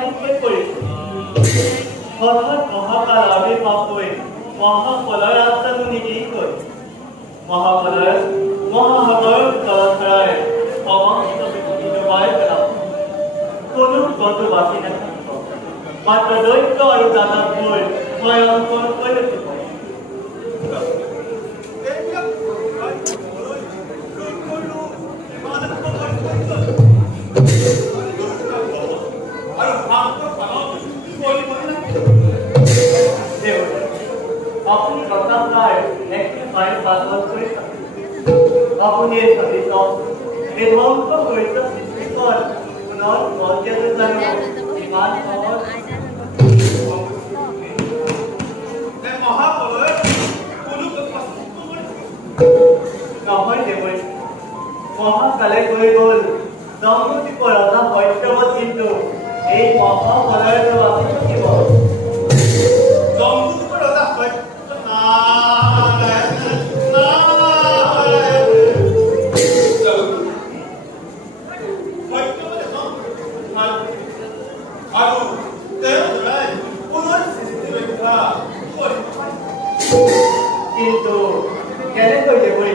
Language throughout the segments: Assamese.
অমানিকৈ কৰিছে হঠাৎ মহাকাল আবিৰ্ভাৱ হৈ মহাফলৰ ৰাস্তাটো নিদিকৈ মহাফলৰ মহাসাগৰৰ জলধাৰাই সমস্ত পৃথিৱী ডুবাই পেলাব কোনো গতো বাচি নাথাকিব মাত্ৰ দৈত্য আৰু দানৱবোৰ ভয়ংকৰকৈ উঠিব আপুনি কথাষাৰ একেবাৰে পাগল কৰি থাকে আপুনি এই ভাবিত এই ধ্বংস কৰিত সৃষ্টিকৰ পুনৰ মৰ্যাদা জানিব ইমান সহজ নহয় দেৱৰী মহাকালে কৈ গ'ল দম্পতি ৰজা সত্যৱত কিন্তু এই মহাবলয়টো বাচি থাকিব কিন্তু কেনেকৈ দেৱৰী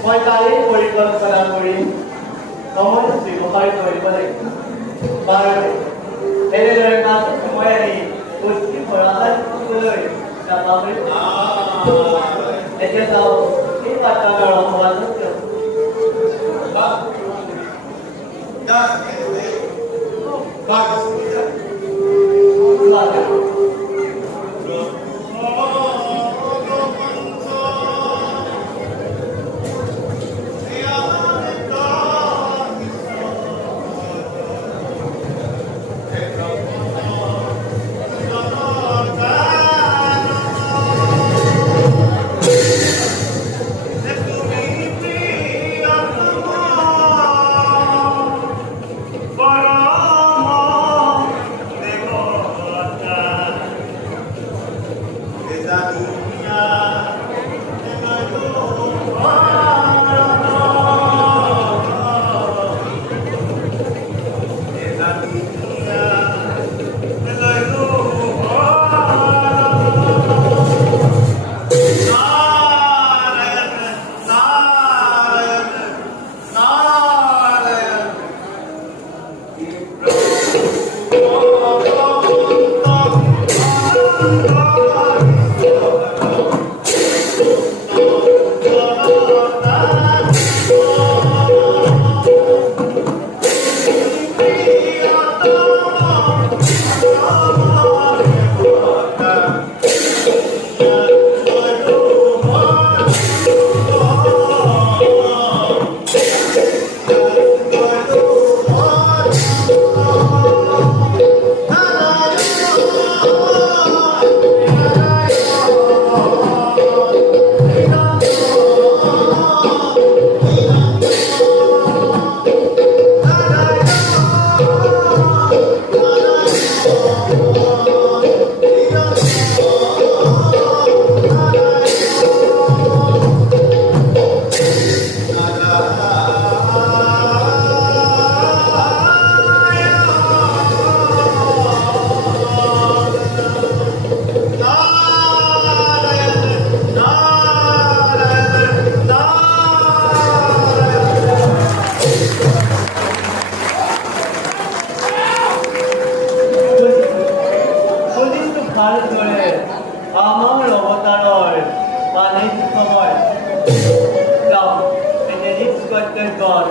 মই কালিৰ পৰিকল্পনা কৰি সময় ব্যৱহাৰ কৰিব লাগিব বাৰু এনেদৰে মাজত সময় আনি পুষ্টি ভঁৰাল কৰিবলৈ নাপাহৰি এতিয়া যাওঁ এই বাৰ্তাৰ সমাজত আমাৰ অবতাৰৰ পানিৰ সময় এতে নিষ্কৰ্তেৰ গড়